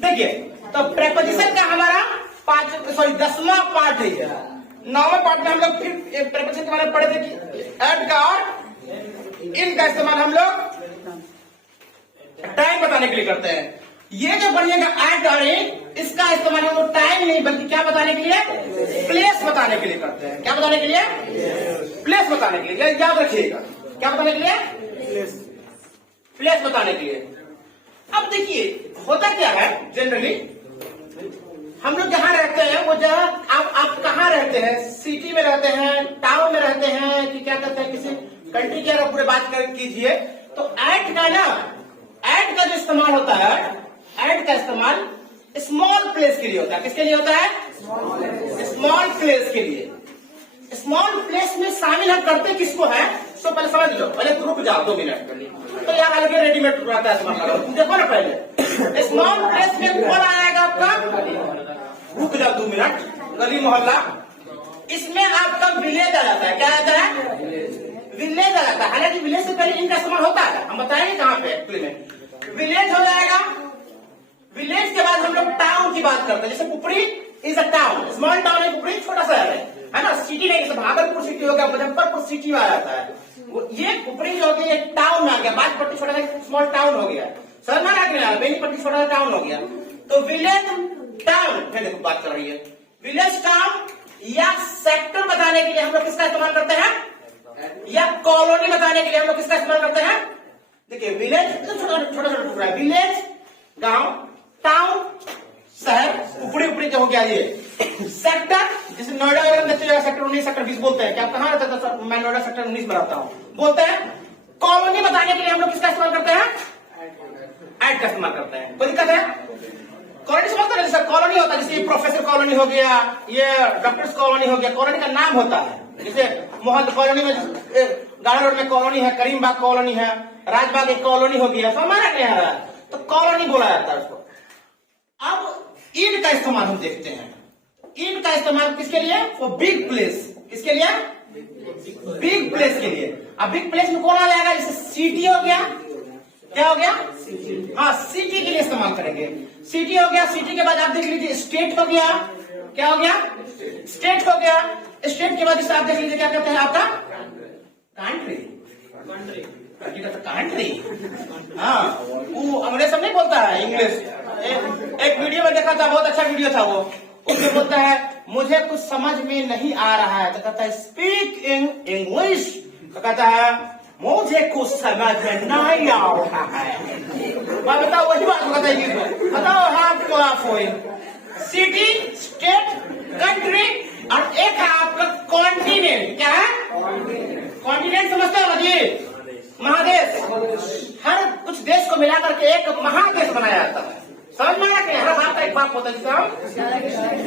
देखिए, तो प्रेपोजिशन का हमारा 10वां पार्ट है ये। 9वें पार्ट में हम लोग फिर प्रेपोजिशन के बारे में पढ़े थे कि एट का और इन का इस्तेमाल हम लोग टाइम बताने के लिए करते हैं। ये जो बनिएगा एट और इन, इसका इस्तेमाल हम लोग टाइम नहीं बल्कि क्या बताने के लिए, प्लेस बताने के लिए करते हैं। क्या बताने के लिए, प्लेस बताने के लिए। याद रखिएगा, क्या बताने के लिए, प्लेस बताने के लिए। अब देखिए होता क्या है, जनरली हम लोग जहां रहते हैं वो जगह, आप कहां रहते हैं, सिटी में रहते हैं, टाउन में रहते हैं, कि क्या कहते हैं, किसी कंट्री की अगर पूरे बात कर कीजिए तो एट का ना, एट का जो इस्तेमाल होता है, एट का इस्तेमाल स्मॉल प्लेस के लिए होता है। किसके लिए होता है, स्मॉल प्लेस के लिए। स्मॉल प्लेस में शामिल हम करते किसको है, तो पहले समझ लो, पहले रुक जाओ 2 मिनट। तो यार अलग रेडीमेड रहता है स्मॉल, देखो ना पहले स्मॉल प्लेस में कौन आएगा आपका, रुक जाओ 2 मिनट, गली मोहल्ला, इसमें आपका विलेज आ जाता है। क्या आता है, विलेज आ जाता है। हालांकि विलेज से पहले इनका इस्तेमाल होता है, हम बताएंगे कहाँ पे एक्चुअली में। विलेज हो जाएगा, विलेज के बाद हम लोग टाउन की बात करते हैं। जैसे Pupri is a town, small town है पुपरी, छोटा शहर है ना, सिटी नहीं। जैसे भागलपुर सिटी हो गया, मुजफ्फरपुर सिटी में आ जाता है। ये पुपरी जो हो गया, एक टाउन में आ गया। बाजपट्टी छोटा सा स्मॉल टाउन हो गया, शहर में बेनीपट्टी छोटा सा टाउन हो गया। तो विलेज टाउन, देखो बात कर रही है, विलेज टाउन या सेक्टर बताने के लिए हम लोग किसका इस्तेमाल करते हैं, या कॉलोनी बताने के लिए हम लोग किसका इस्तेमाल करते हैं। देखिए विलेज छोटा छोटा टुकड़ा है, विलेज गांव, टाउन शहर, उपड़ी उपड़ी जो हो गया ये सेक्टर। जैसे नोएडा वगैरह बच्चे सेक्टर 19 सेक्टर 20 बोलते हैं। क्या कहाँ रहता था, मैं नोएडा सेक्टर 19 में रहता हूँ बोलते हैं। कॉलोनी बताने के लिए हम लोग किसका इस्तेमाल करते हैं, एट का इस्तेमाल करते हैं। कोई दिक्कत है, कॉलोनी समझते हैं, जैसे कॉलोनी होता है, जैसे प्रोफेसर कॉलोनी हो गया, ये डॉक्टर्स कॉलोनी हो गया, कॉलोनी का नाम होता है। जैसे मोहल्ला कॉलोनी में गाड़ा रोड में कॉलोनी है, करीमबाग कॉलोनी है, राजबाग एक कॉलोनी हो गया, हमारा क्या है, तो कॉलोनी बोला जाता है उसको। अब इन का इस्तेमाल हम देखते हैं। इन का इस्तेमाल किसके लिए, वो बिग प्लेस, किसके लिए, बिग प्लेस के लिए। अब बिग प्लेस में कौन आ जाएगा, जैसे सिटी हो गया, क्या हो गया, हाँ सिटी के लिए इस्तेमाल करेंगे। सिटी हो गया, सिटी के बाद आप देख लीजिए स्टेट हो गया, क्या हो गया, स्टेट हो गया। स्टेट के बाद इसे आप देख लीजिए क्या कहते हैं आपका, कंट्री, कंट्री। हाँ वो अंग्रेज सब नहीं बोलता है, इंग्लिश। एक वीडियो में देखा था, बहुत अच्छा वीडियो था वो, उसमें बोलता है मुझे कुछ समझ में नहीं आ रहा है, तो कहता है स्पीक इन इंग्लिश, तो कहता है मुझे कुछ समझ में नहीं आ रहा है। मैं बताओ वही बात कहता है, बताओ आप तो आप हो सिटी, स्टेट, कंट्री, और एक है आपका कॉन्टिनेंट। क्या है, कॉन्टिनेंट समझते हो जी, महादेश। हर कुछ देश को मिलाकर के एक महादेश बनाया जाता है। समझ में आ गया, हर बात का एक बात होता है, जिसे हम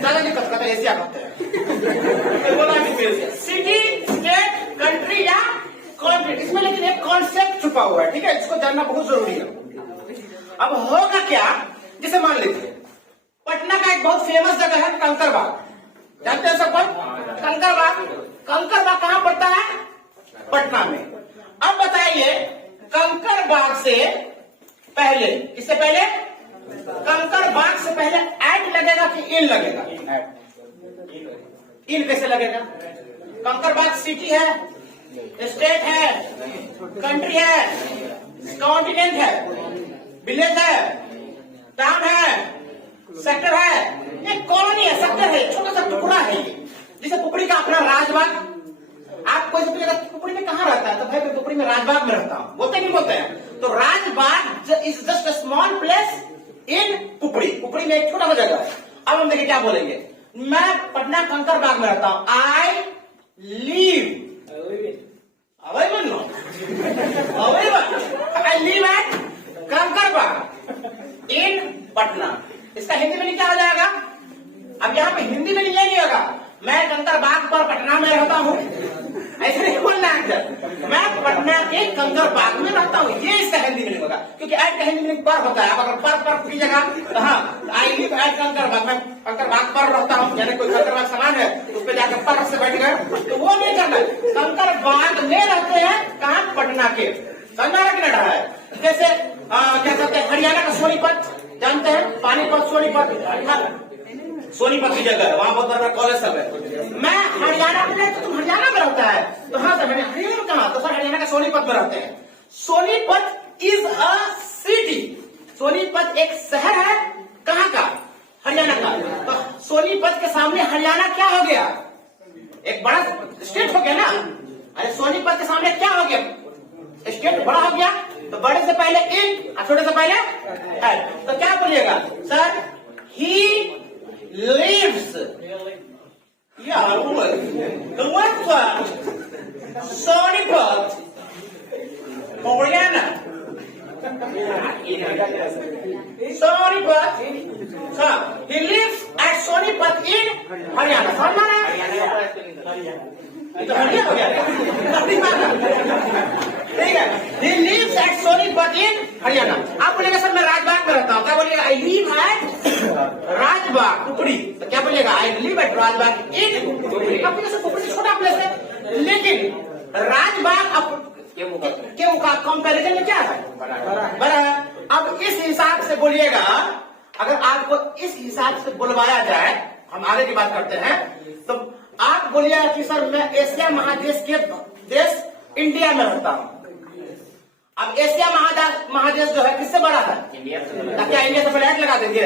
ज्यादा नहीं कर सकते, एशिया कहते हैं। सिटी, स्टेट, कंट्री या कॉन्टिनेंट, इसमें लेकिन एक कॉन्सेप्ट छुपा हुआ है, ठीक है, इसको जानना बहुत जरूरी है। अब होगा क्या, जैसे मान लीजिए पटना का एक बहुत फेमस जगह है कंकरबाग, जानते हैं सब कोई, कंकरबाग। कंकरबाग कहाँ पड़ता है, पटना में। अब बताइए कंकरबाग से पहले, इससे पहले कंकरबाग से पहले एट लगेगा कि इन लगेगा, इन कैसे लगेगा। कंकरबाग सिटी है, स्टेट है, कंट्री है, कॉन्टिनेंट है, विलेज है, टाउन है, सेक्टर है, एक कॉलोनी है, सेक्टर है, छोटा सा टुकड़ा है ये। जैसे पुपरी का अपना राजबाग, आप कोई से पुपरी में कहाँ रहता है, तो भाई मैं पुपरी में राजबाग में रहता हूँ, बोलते नहीं बोलते हैं। तो Rajbagh is just a small place in Pupri, Pupri में एक छोटा सा जगह है। अब हम देखिए क्या बोलेंगे, मैं पटना कंकरबाग में रहता हूँ, I live, I live at Kankarbagh in Patna. इसका हिंदी में क्या हो जाएगा, अब यहाँ पे हिंदी में ये नहीं होगा मैं कंकरबाग पर पटना में रहता हूँ, ऐसे नहीं बोलना है, मैं पटना के कंकरबाग में रहता हूँ, ये इसका हिंदी में नहीं होगा, क्योंकि एट का हिंदी में पर होता है। अगर पर की जगह, तो हाँ आई लिव एट कंकरबाग, मैं कंकरबाग पर रहता हूँ, यानी कोई कंकरबाग सामान है उस पर जाकर पर से बैठ गए, तो वो नहीं करना। कंकरबाग में रहते हैं कहाँ, पटना के, समझा रहा है। जैसे क्या कहते हैं हरियाणा का सोनीपत, जानते हैं पानीपत सोनीपत की जगह है, वहां बहुत बड़ा कॉलेज सब है। मैं हरियाणा में, तो तुम हरियाणा में रहता है, तो हाँ सर हरियाणा में कहा, तो सर हरियाणा का सोनीपत में रहते हैं। Sonipat is a city, Sonipat एक शहर है, कहाँ का? हरियाणा का। तो सोनीपत के सामने हरियाणा क्या हो गया? एक बड़ा स्टेट हो गया ना। अरे सोनीपत के सामने क्या हो गया? स्टेट बड़ा हो गया, तो बड़े से पहले इन और छोटे से पहले है, तो क्या बोलिएगा sir? He lives Sonipat Haryana, Sonipat, he lives at Sonipat in Haryana. समझ तो हरियाणा हो गया, ठीक है। he lives at Sonipat in Haryana. आप बोलेगा सर मैं राजबाग में रहता हूँ, क्या बोलिएगा? I live at राजबाग कुपड़ी, तो क्या बोलिएगा? I live at Rajbagh in कुपड़ी। अब जैसे कुपड़ी छोटा प्लेस है, लेकिन राजबाग के कंपैरिजन में क्या है? बड़ा है। अब इस हिसाब से बोलिएगा, अगर आपको इस हिसाब से बुलवाया जाए, हम आगे की बात करते हैं, तो आप बोलिएगा कि सर मैं एशिया महादेश के देश इंडिया में रहता हूं। अब एशिया महादेश जो है किससे बड़ा है? इंडिया से। क्या इंडिया से पहले लगा देंगे?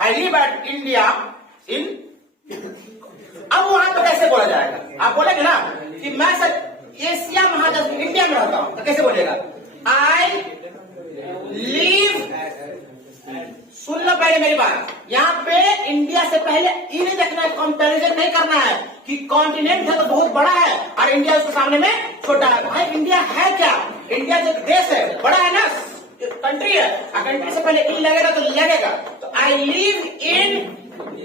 आई लिव एट इंडिया इन, अब वहां तो कैसे बोला जाएगा? आप बोलेंगे ना कि मैं सर एशिया महादेश इंडिया में रहता हूं, तो कैसे बोलिएगा? आई लिव, सुन लो पहले मेरी बात, यहाँ पे इंडिया से पहले ये नहीं देखना है, कंपैरिजन नहीं करना है कि कॉन्टिनेंट है तो बहुत बड़ा है और इंडिया उसके सामने में छोटा है। भाई इंडिया है क्या? इंडिया जो देश है, बड़ा है ना, कंट्री है, और कंट्री से पहले इन लगेगा तो लगेगा। तो आई लिव इन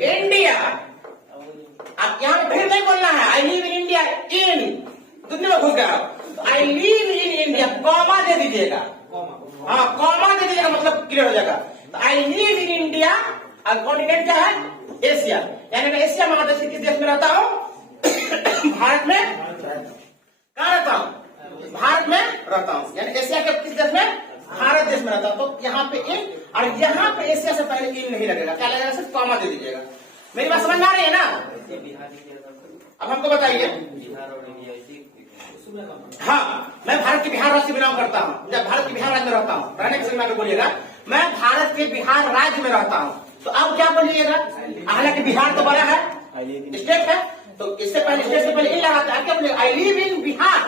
इंडिया, अब यहाँ पे फिर नहीं बोलना है आई लिव इन इंडिया इन, दुनिया में घुस गया। I live in India, comma दे दीजिएगा, हाँ कॉमा दे दीजिएगा, मतलब क्लियर हो जाएगा। तो आई लिव इन इंडिया, और कॉन्टिनेंट क्या है? एशिया, यानी मैं एशिया महादेश के किस देश में रहता हूँ? भारत में। कहाँ रहता हूँ? भारत में रहता हूँ, यानी एशिया के किस देश में? भारत देश में रहता हूँ। तो यहाँ पे इन, और यहाँ पे एशिया से पहले इन नहीं लगेगा, क्या लगेगा? सिर्फ कॉमा दे दीजिएगा। मेरी बात समझ में आ रही है ना? अब हमको बताइए। हाँ, मैं भारत के बिहार राज्य से बिलोंग करता हूँ, जब भारत के बिहार राज्य में रहता हूँ, रहने के समय में बोलिएगा मैं भारत के बिहार राज्य में रहता हूँ, तो अब क्या बोलिएगा? हालांकि बिहार तो बड़ा है, स्टेट है, तो इससे पहले स्टेट से पहले इन लगाता है, क्या बोलिएगा? आई लिव इन बिहार,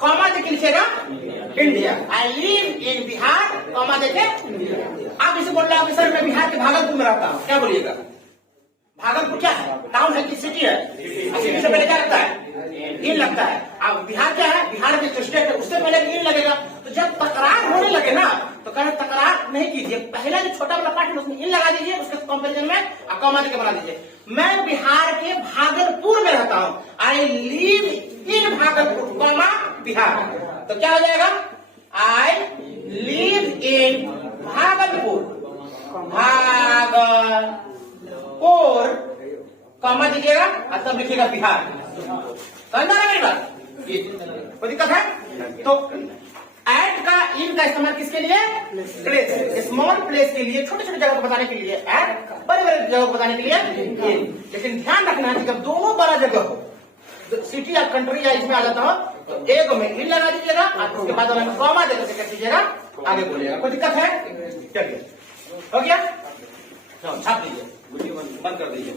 कॉमा देके लिखिएगा इंडिया। आई लिव इन बिहार, कॉमा देके। आप इसे बोल रहे हैं सर मैं बिहार के भागलपुर में रहता हूँ, क्या बोलिएगा? भागलपुर क्या है? टाउन है कि सिटी है? सिटी से पहले क्या लगता है? इन लगता है। अब बिहार क्या है? बिहार के जो स्टेट है उससे पहले इन लगेगा। तो जब तकरार होने लगे ना, तो कहे तकरार नहीं कीजिए, पहला जो छोटा वाला पार्ट है उसमें इन लगा दीजिए, उसके कंपैरिजन में कॉमा देके बना दीजिए। मैं बिहार के भागलपुर में रहता हूँ, I live in Bhagalpur, comma Bihar, तो क्या हो जाएगा? आई लिव इन भागलपुर, भागलपुर, कॉमा दीजिएगा और तब लिखिएगा बिहार। समझ में आ रहा है मेरी बात? कोई दिक्कत है? तो एट का इन का इस्तेमाल किसके लिए? प्लेस, स्मॉल प्लेस के लिए, छोटे छोटे जगह को बताने के लिए एट, बड़े बड़े जगह को बताने के लिए इन। लेकिन ध्यान रखना है कि जब दोनों बड़ा जगह हो, सिटी या कंट्री या इसमें आ जाता हो, तो एक में इन लगा दीजिएगा और उसके बाद कॉमा देकर कर दीजिएगा, आगे बोलिएगा। कोई दिक्कत है? चलिए हो गया, छाप दीजिए, बंद कर दीजिए।